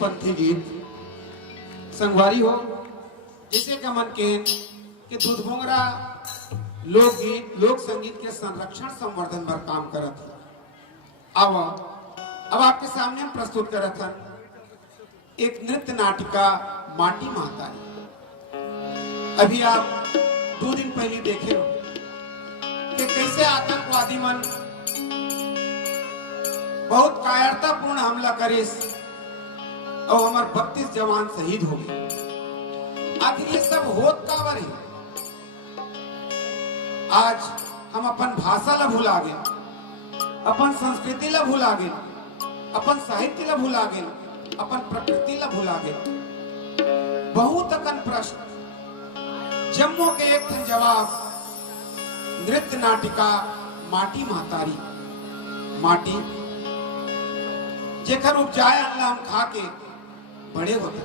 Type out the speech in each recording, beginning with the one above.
पंथी गीत संगवारी हो जिसे का मन के दूध भोंगरा लोकगीत लोक संगीत के संरक्षण संवर्धन पर काम करत है। अब आपके सामने हम प्रस्तुत करत हैं एक नृत्य नाटिका माटी महतारी। अभी आप 2 दिन पहले देखे हो कि कैसे आतंकवादी मन बहुत कायरतापूर्ण हमला करे और हमारे 32 जवान शहीद हो गए। आखिर ये सब होत काबर है? आज हम अपन भाषा ला भुला गए, अपन संस्कृति ला भुला गए, अपन साहित्य ला भुला गए, अपन प्रकृति ला भुला गए। बहुत अकन प्रश्न जम्मू के एक ठन जवाब नृत्य नाटिका माटी महतारी। माटी जेकर उपजाए अल्लाह हम खा के बड़े होते,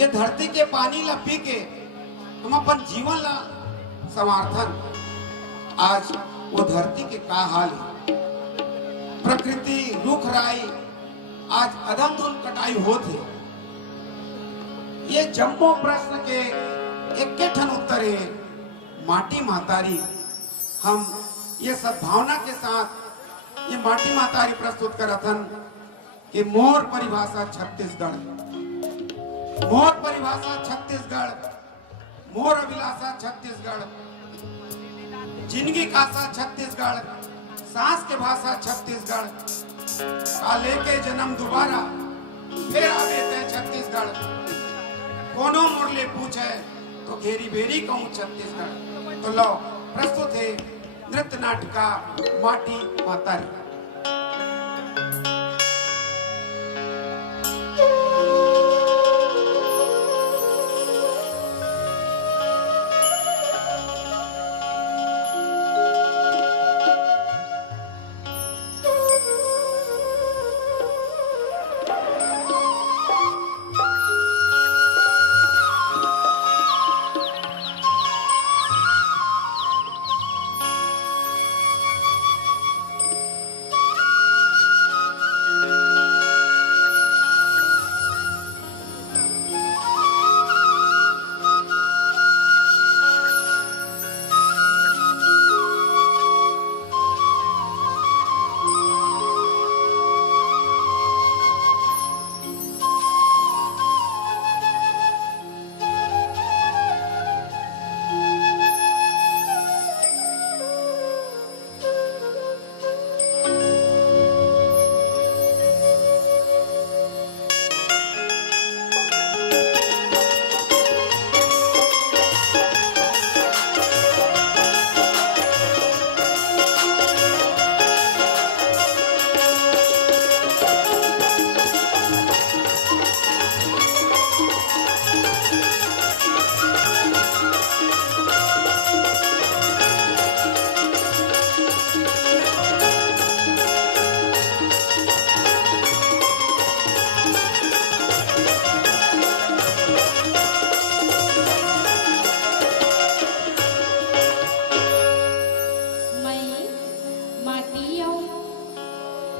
ये धरती के पानी ला पी के हम अपन जीवन ला समर्थन। आज वो धरती के का हाल है? प्रकृति रुख राई आज अधमधुन कटाई होते। ये जम्मो प्रश्न के एक ठन उत्तर है माटी महतारी। हम ये सद्भावना के साथ ये माटी महतारी प्रस्तुत करथन कि मोर परिभाषा छत्तीसगढ़, मोर परिभाषा छत्तीसगढ़, मोर अभिलाषा छत्तीसगढ़, जिंदगी का सा छत्तीसगढ़, सांस के भाषा छत्तीसगढ़, काले के जन्म दोबारा फिर आवे थे छत्तीसगढ़। कोनो मुरले पूछे तो घेरी बेरी कहूँ छत्तीसगढ़। तो लो प्रस्तुत है नृत्य नाटिका माटी महतारी।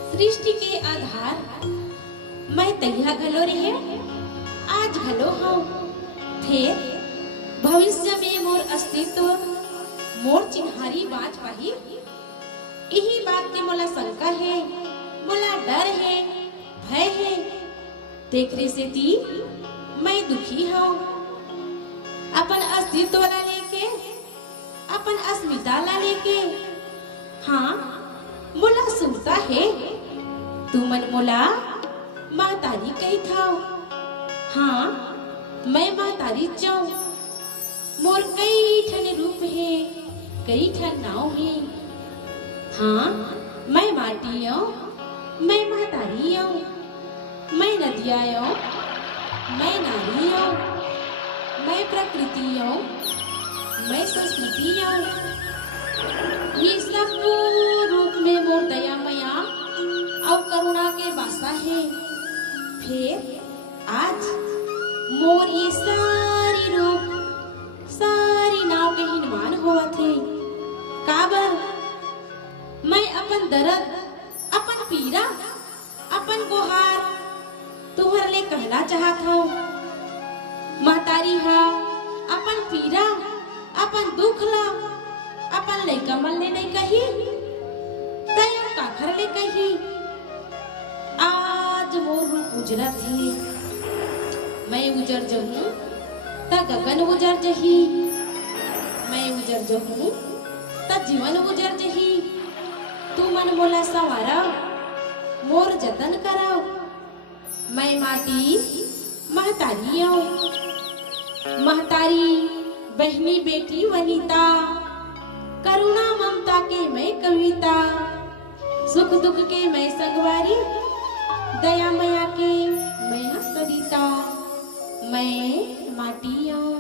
सृष्टि के आधार मैं तैया घलो रहे, आज घलो हूँ, फिर भविष्य में मोर अस्तित्व मोर चिन्हारी बाज पाही। यही बात के मोला शंका है, मोला डर है, भय है। देखरे से ती मैं दुखी हूँ, अपन अस्तित्व ला लेके, अपन अस्मिता ला लेके। हाँ मोला सुनता है तू मन मोला महतारी कही था। हाँ मैं महतारी जाऊं, मोर कई ठन रूप है, कई ठन नाव है। हाँ मैं माटी आऊं, मैं महतारी आऊं, मैं नदिया आऊं, मैं नारी आऊं, मैं प्रकृति आऊं, मैं संस्कृति आऊं। ये सब रूप में मोर दया मया और करुणा के वास्ता है। फिर आज मोर ये सारी रूप सारी नाव के हिनमान हुआ थे। काबर मैं अपन दर्द, अपन पीड़ा, अपन गुहार तुहर ले कहना चाहत हूँ महतारी हा अपन पीरा अपन दुख ला अपन लइका मन ले नहीं कही तय काखर ले कही आज मोर रूप उजरा थी मैं उजर जहूँ ता गगन उजर जही मैं उजर जहूँ ता जीवन उजर जही तू मन मोला सवारा मोर जतन कराओ मैं माटी महतारी आऊं महतारी बहनी बेटी वनिता करुणा ममता के मैं कविता सुख दुख के मैं संगवारी दया माया के मैं सरिता मैं माटी आऊं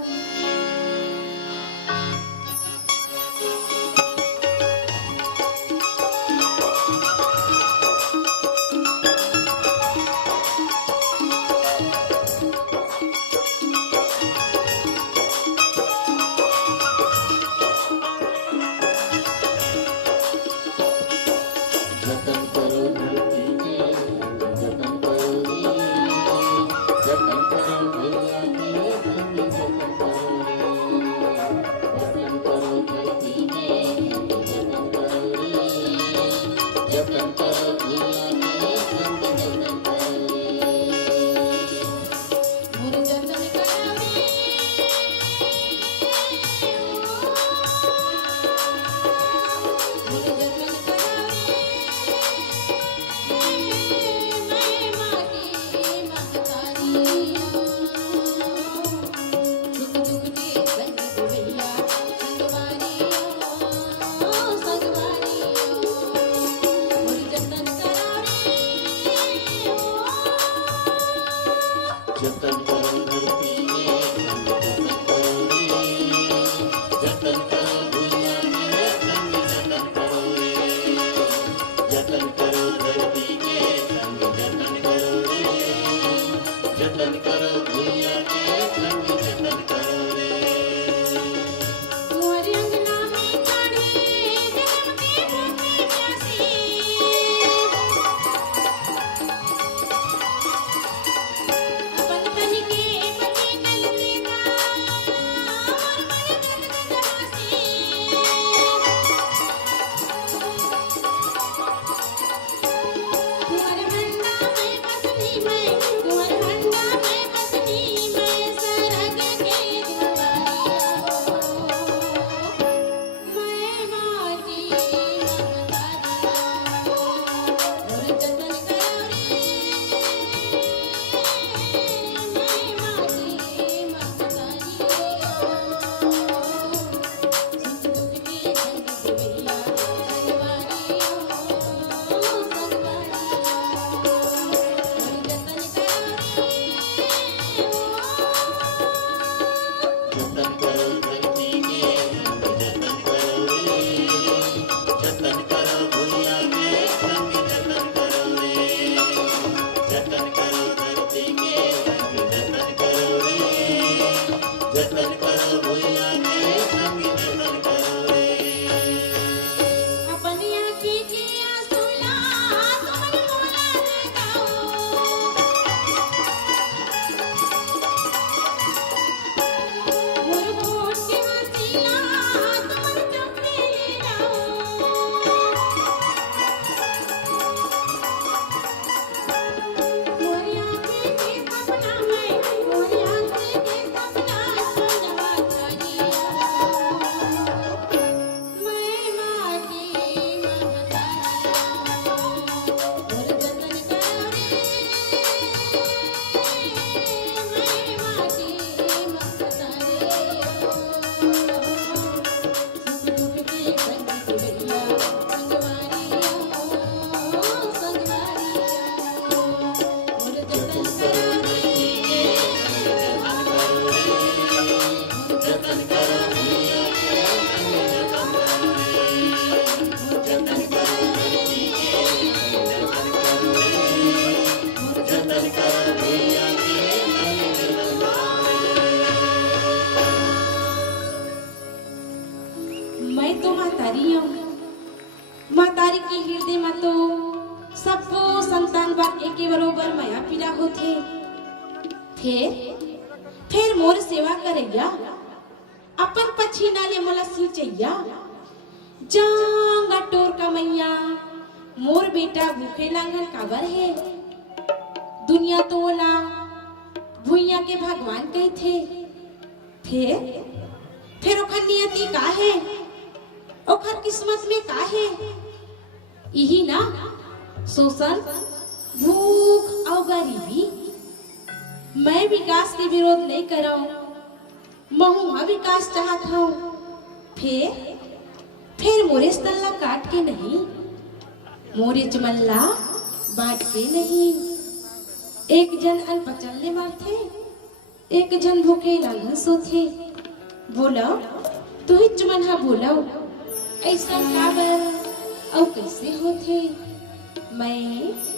के संतान बार एके बरोबर माया पीड़ा होथे। फिर मोर सेवा करैया अपन पछीना ले मोला सिंचैया जांगा टोर का मैया मोर बेटा भूखे लांगन काबर है। दुनिया तो ओला भुइया के भगवान कहथे। फिर ओखर नियति का है, ओखर किस्मत में का है। यही ना शोषण, भूख और गरीबी। मैं विकास के विरोध नहीं करो, महुआ विकास चाहत हूँ। फिर मोरे स्तल्ला काट के नहीं, मोरे चमल्ला बांट के नहीं। एक जन अन पचलने मारथे, एक जन भूखे लांघन सोथे। बोलो तू ही चमन बोलो ऐसा काबर और कैसे होथे। मैं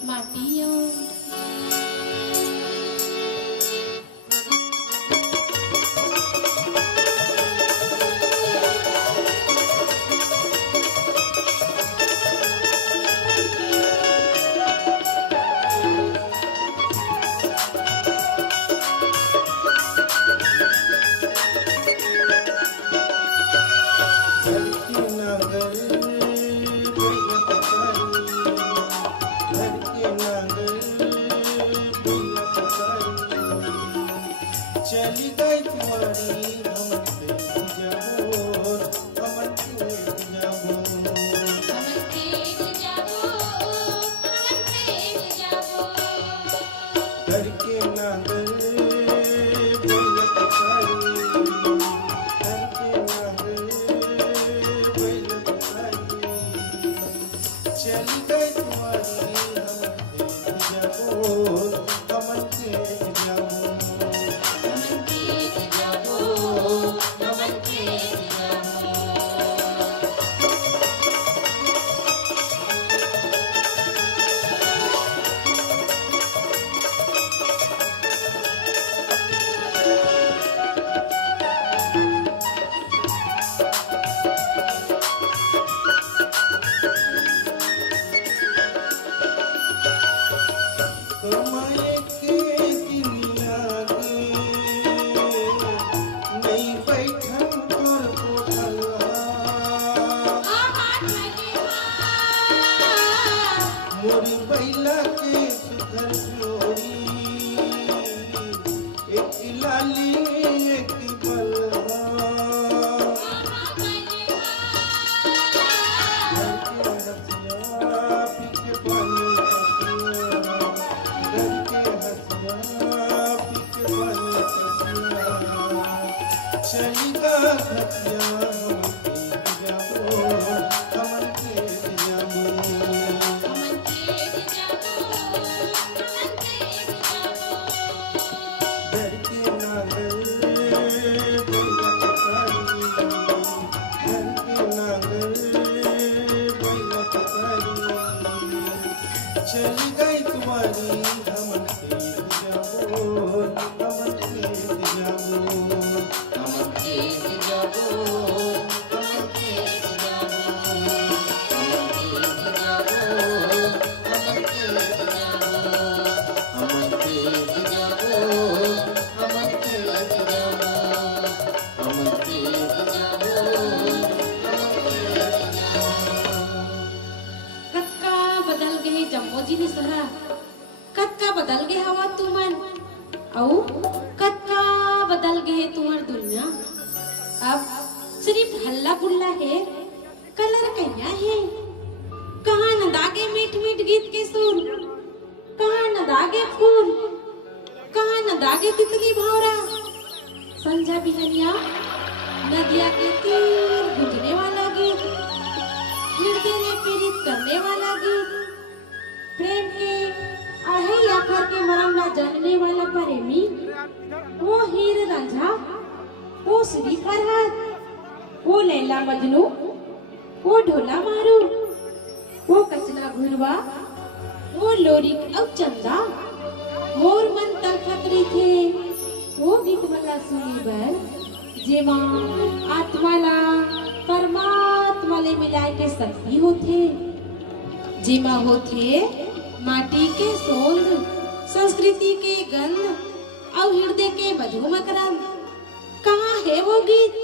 माटी हूँ। चली गई तुम्हारी हमन पे जाबो, हमन पे जाबो, घर के नागर बैलत तारी, घर के नागर बैलत तारी। चली गई तुम्हारी हमन पे जाबो, हमन पे जाबो, कमाए के दुनिया के नहीं बैठन तोर कोठलवा। मोरी बैला के सुधर जोरी, एक लाली एक बलवा। घर के रसिया पी के पानी चलिका घटिया हमन के जाबो, हमन के जाबो। घर के नागर बैलत तारी, घर के नागर बैलत तारी। चली गई तुम्हारी हमन के जाबो, हमन के जाबो, हमन के जाबो, हमन के जाबो, हमन के जाबो, हमन के जाबो, हमन के जाबो, हमन के जाबो, हमन के जाबो, हमन के जाबो। कत्का बदल गए जम्मो जिनिस ह, कत्का बदल गए हवा तुमन, औ कत्का बदल गए तुम्हार दुनिया। अब सिर्फ हल्ला गुल्ला है, कलर कहिया है। कहाँ न दागे मीठ मीठ गीत के सुर, कहाँ न दागे फूल, कहाँ न दागे तितली भौरा। संझा बिहनिया नदिया के तीर गुजरने वाला गीत, हृदय ने पीड़ित करने वाला गीत, प्रेम के आहे आखर के मरम ना जानने वाला प्रेमी, वो हीर रांझा, वो श्री फरहाद, वो लैला मजनू, वो ढोला मारू, वो कचना घुरवा, वो लोरिक और चंदा। मोर मन तड़फतरी थे वो गीत मला सुनी बर, जेमा आत्मा ला परमात्मा ले मिलाए के शक्ति होथे, जेमा होथे माटी के सोंद, संस्कृति के गंध और हृदय के मधु मकरंद। कहाँ है वो गीत,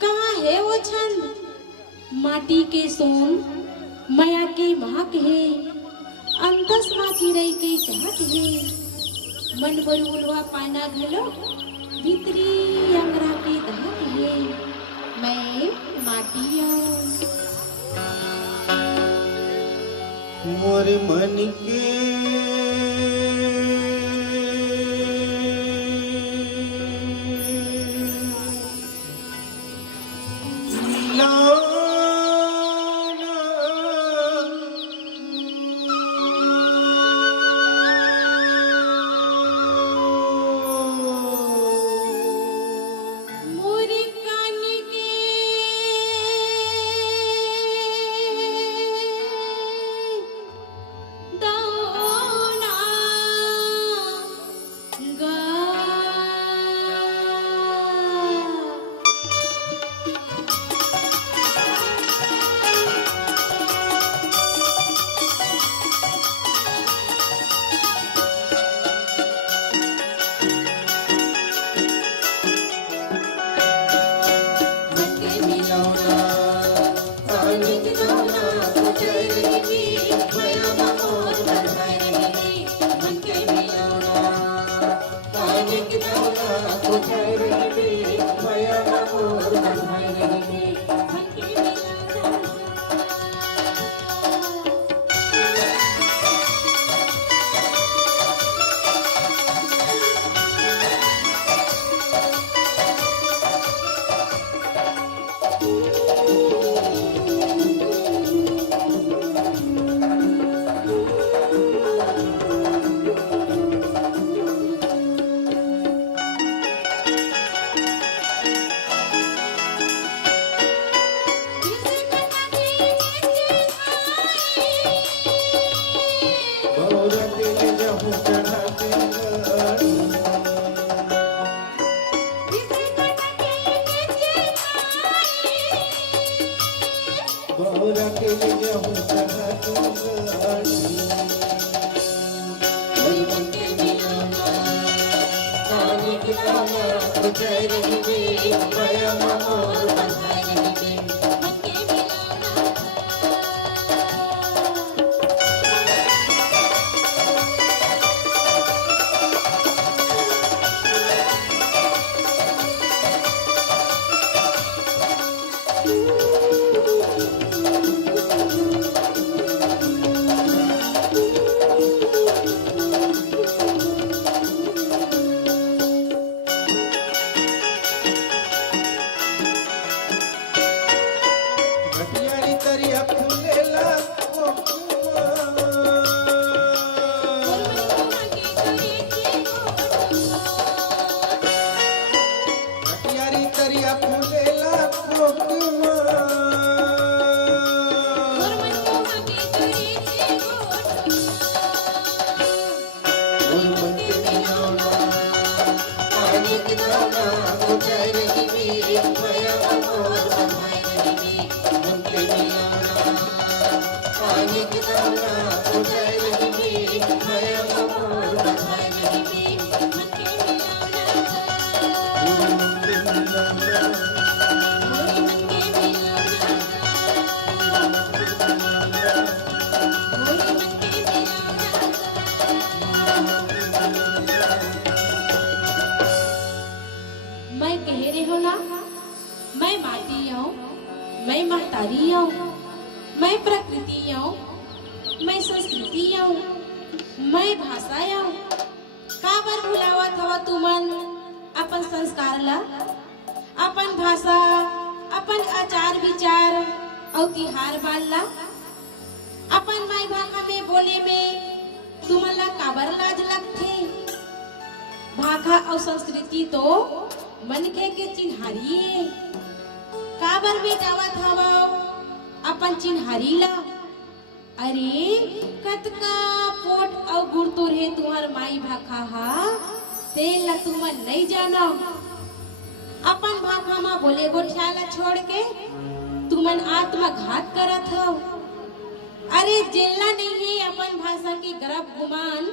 कहाँ है वो छंद? माटी के सोंद माया के महक है, अंतस माची रही के चाहत है। मन बरुलवा पाना घलो भीतरी अंगरा के दहक है। मैं माटिया मोर मन के मोरे कान के दाना गा मैं कह रही हूँ ना, मैं माटी हूँ, मैं महतारी हूँ, मैं प्रकृति हूँ, मैं संस्कृति हूँ, मैं भाषा हूँ। काबर भुलावत हवा तुमन अपन संस्कार ला, अपन भाषा, अपन आचार विचार और तिहार बाल ला। अपन माई भाषा में बोले में तुमन ला काबर लाज लगथे? भाषा और संस्कृति तो मनखे के चिन्हारी है। काबर बेटावत हवा अपन चिन्हारी ला। अरे कतका पोट और गुड़ तो रहे तुम्हार माई भाखा हा, तेल ला तुमन नहीं जाना। अपन भाखा माँ बोले गोठियाला छोड़ के तुमन आत्मघात करत हो। अरे जेलना नहीं है अपन भाषा के गर्भ गुमान,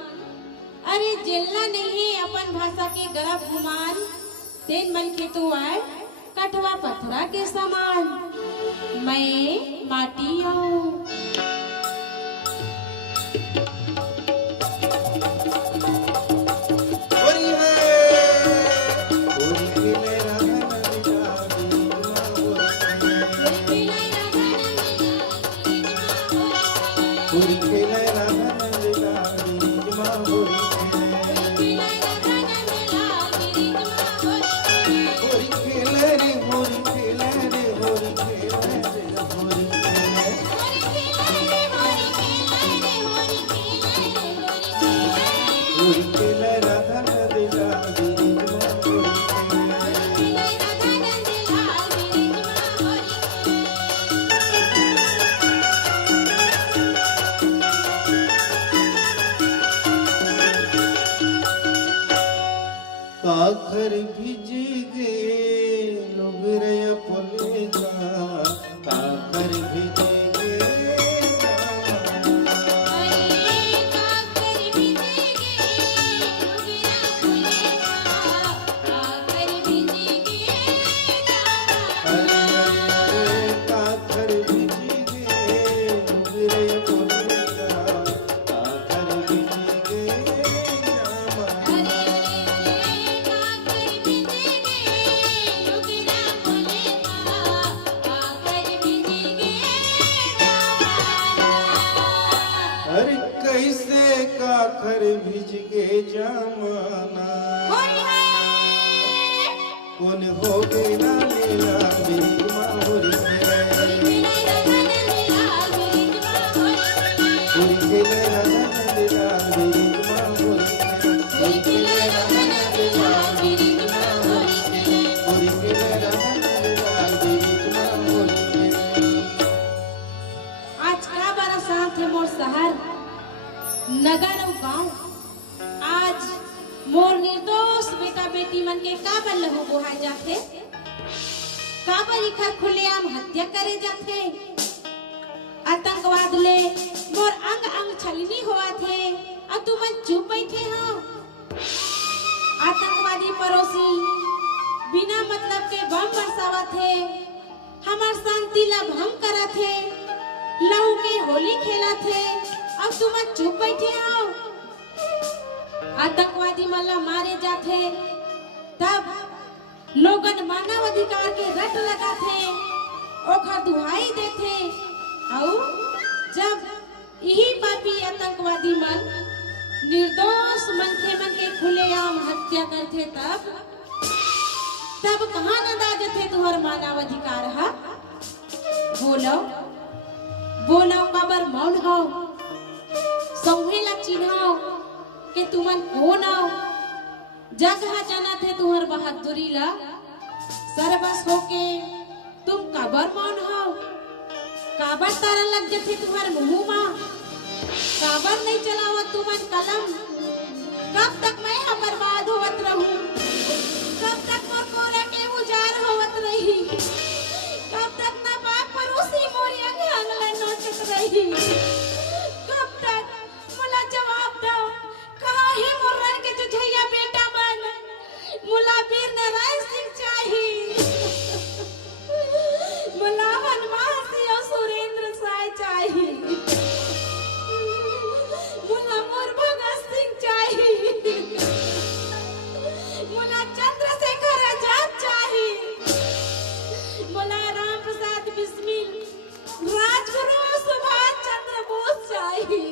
अरे जेलना नहीं है अपन भाषा के गर्भ गुमान, तेन मन के तो आए कठवा पथरा के समान, मैं माटी हूँ। काखर भिज गए लोगरया पले जा, काखर भिज काखर भिज के जमाना, कौन हो गए ना लीला मेरी माहुरी में, कोई खेले रंग लीला मेरी माहुरी में, कोई खेले रंग लीला मेरी माहुरी में, कोई खेले रंग लीला मेरी माहुरी में। आज का बड़ा साथ है मोर शहर नगर और गांव, आज मोर निर्दोष बेटा बेटी मन के काबर लहू बोहाय जाथे, काबर इखर खुलेआम हत्या करे जाथे, आतंकवाद ले मोर अंग अंग छलनी होआ थे और तुम चुप बैठे हो। आतंकवादी पड़ोसी बिना मतलब के बम बरसावा थे, हमार शांति ला भंग करा थे, लहू के होली खेला थे, अब तुम चुप बैठे हो। आतंकवादी मला मारे जाते तब लोगन मानव अधिकार के रट लगाते, ओखर दुहाई देते, और जब यही पापी आतंकवादी मन निर्दोष मनखे मन के खुलेआम हत्या करते तब कहाँ नदा जथे तुहर मानव अधिकार हा? बोलो बोलो काबर मौन हो, संघेला चिन्हो के तुमन कौन हो, जगह जाना थे तुहर बहादुरी ला, सरबस होके तुम काबर मौन हो, काबर तारा लग जथे तुहर मुंह मा, काबर नहीं चलावा तुमन कलम, कब तक मैं यहाँ बर्बाद होवत रहूं, कब तक मोर कोरा के उजार होवत रही, कब तक ना बाप पड़ोसी मोरी अंग अंग नोचत रही, कब तक मुला जवाब दो, कहाँ है मुर्रन के जुझैया बेटा मन, मुला वीर नारायण सिंह चाही, मुला हनुमान सिंह और सुरेंद्र साय चाही, मुला मोर भगत सिंह चाही, मुला चंद्रशेखर आजाद चाही, मुला राम प्रसाद बिस्मिल, राजगुरु सुभाष चंद्र बोस चाही।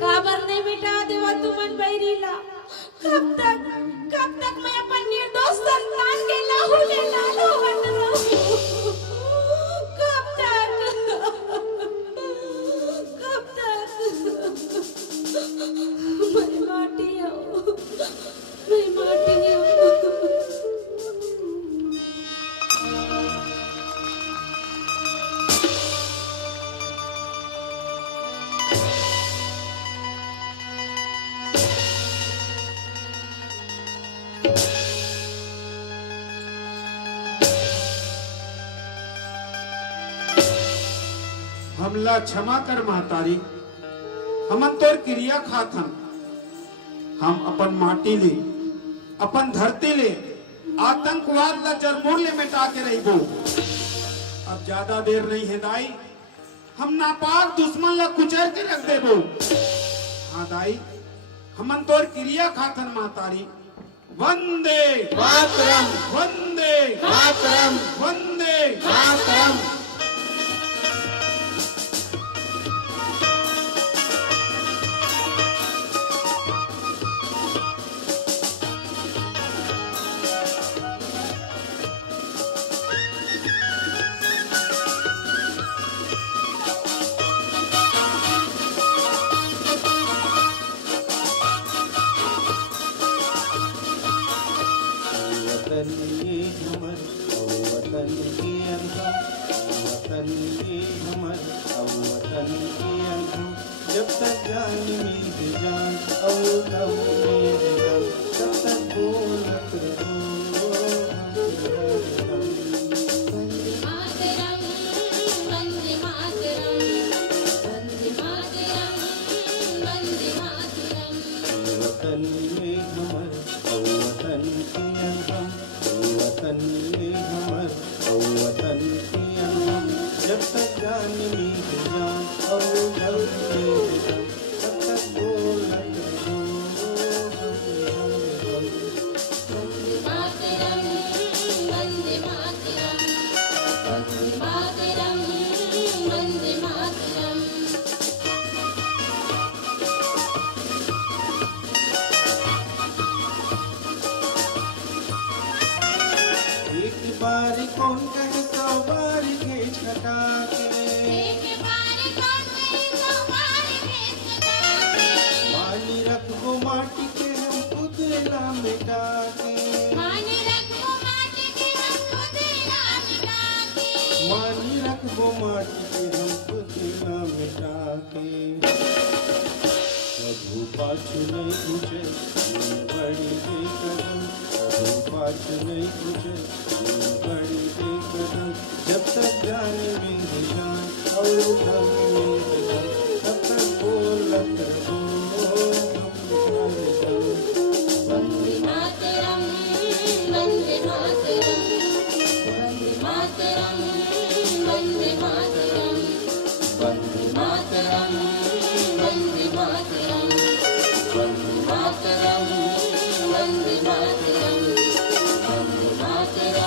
काबर नहीं मिटा देवा तुमन बैरीला, कब तक मैं अपन निर्दोष संतान के लहू ले लाल होवत रहूं, कब तक मैं माटी हूँ, मैं माटी हूँ। हमला क्षमा कर महतारी, हमन तोर क्रिया खाथन। हम अपन माटी ले, अपन धरती ले आतंकवाद ला जरमूर ले मिटा के रहिबो। अब ज्यादा देर नहीं है दाई, हम नापाक दुश्मन ला कुचर के रख देबो। हाँ दाई, हमन तोर क्रिया खाथन महतारी। वंदे मातरम, वंदे मातरम, वंदे मातरम। वतन ये हमर और वतन के अंगम, वतन ये हमर और वतन के अंगम। जब तक जान मेरी जान और दम मेरे दम, तब तक बोलत रहो हम वंदे मातरम, वंदे मातरम, वंदे मातरम, वंदे मातरम। वतन ये हमर और वतन के अंगम, वतन ये हमर और वतन के अंगम। जब तक जान मेरी जान और दम मेरे दम, तब तक बोलत रहो हम वंदे मातरम, वंदे मातरम, वंदे मातरम, वंदे मातरम। एक बार कौन कहे सौ बार खींच खटा के, एक बार कौन कहे सौ बार खेत काटे। मानी रखबो माटी के हम खुद ना मिटा के, माने रखो माटी के हम खुद ना मिटाके। मानी रखबो माटी के हम खुद ना मिटा के। प्रभु पाछू नहीं पूछे बड़ी बेकदम, प्रभु पाछू नहीं पूछे बड़ी बेकदम। जब तक जान मेरी जान और दम मेरे दम, तब तक बोलत रहो हम हरदम। वंदे मातरम, वंदे मातरम, वंदे मातरम, वंदे मातरम, वंदे मातरम, वंदे मातरम, वंदे मातरम, वंदे मातरम, वंदे मातरम,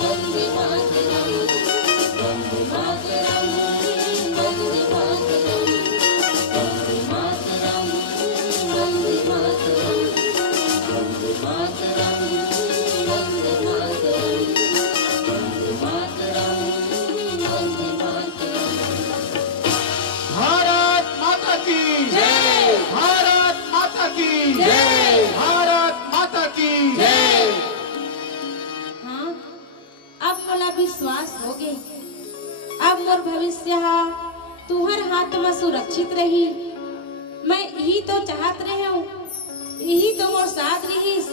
वंदे मातरम, वंदे मातरम, वंदे मातरम, वंदे मातरम, वंदे मातरम, वंदे मातरम, वंदे मातरम, वंदे मातरम, वंदे मातरम। भारत माता की जय, भारत माता की जय, भारत माता की जय। हाँ, अब मोला विश्वास हो गे। अब मोर भविष्य हा तुहर हाथ में सुरक्षित रही। मैं यही तो चाहत रहे हूँ, यही तो मोर साथ रहीस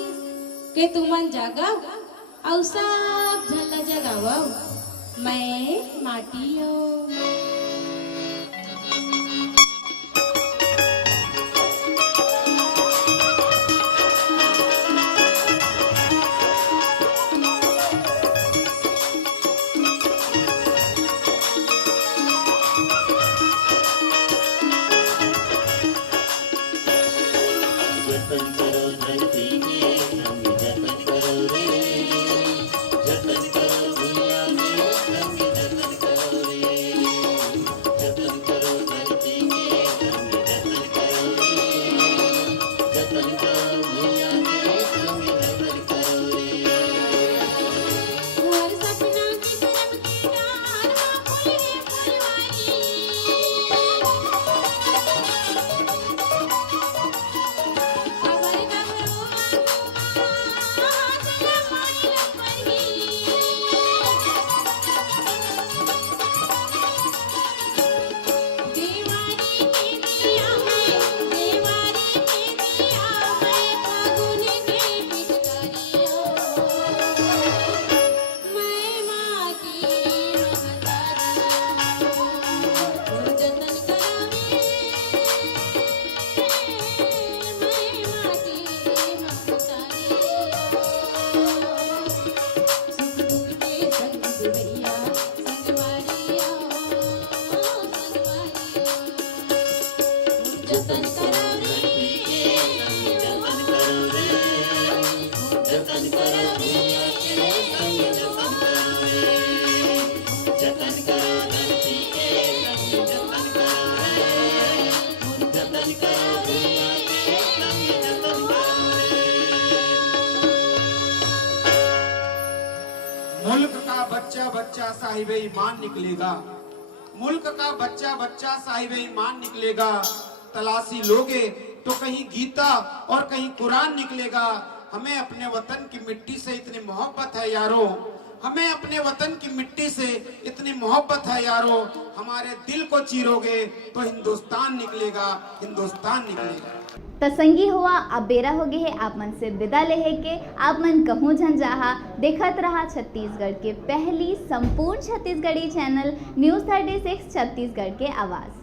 के तुमन जागव और सब झल्ला जगावव। मैं माटी हूँ। जतन करो धरती के हम जतन करो रे, जतन करो दुनिया में हम जतन करो रे। जतन करो रे जतन करो रे जतन करो रे जतन करो रे जतन करो धरती के जतन करो रे जतन करो रे जतन करो मुल्क का बच्चा बच्चा साहिब ईमान निकलेगा, मुल्क का बच्चा बच्चा साहिब ईमान निकलेगा। तलाशी लोगे तो कहीं गीता और कहीं कुरान निकलेगा। हमें अपने वतन की मिट्टी से इतनी मोहब्बत है यारो, हमें अपने वतन की मिट्टी से इतनी मोहब्बत है यारो। हमारे दिल को चीरोगे तो हिंदुस्तान निकलेगा, हिंदुस्तान निकलेगा। तसंगी हुआ अब बेरा हो गए है आप मन से विदा लेहे के। आप मन कहूँ झंझाहा देखत रहा छत्तीसगढ़ के पहली संपूर्ण छत्तीसगढ़ी चैनल न्यूज़ 36 छत्तीसगढ़ के आवाज़।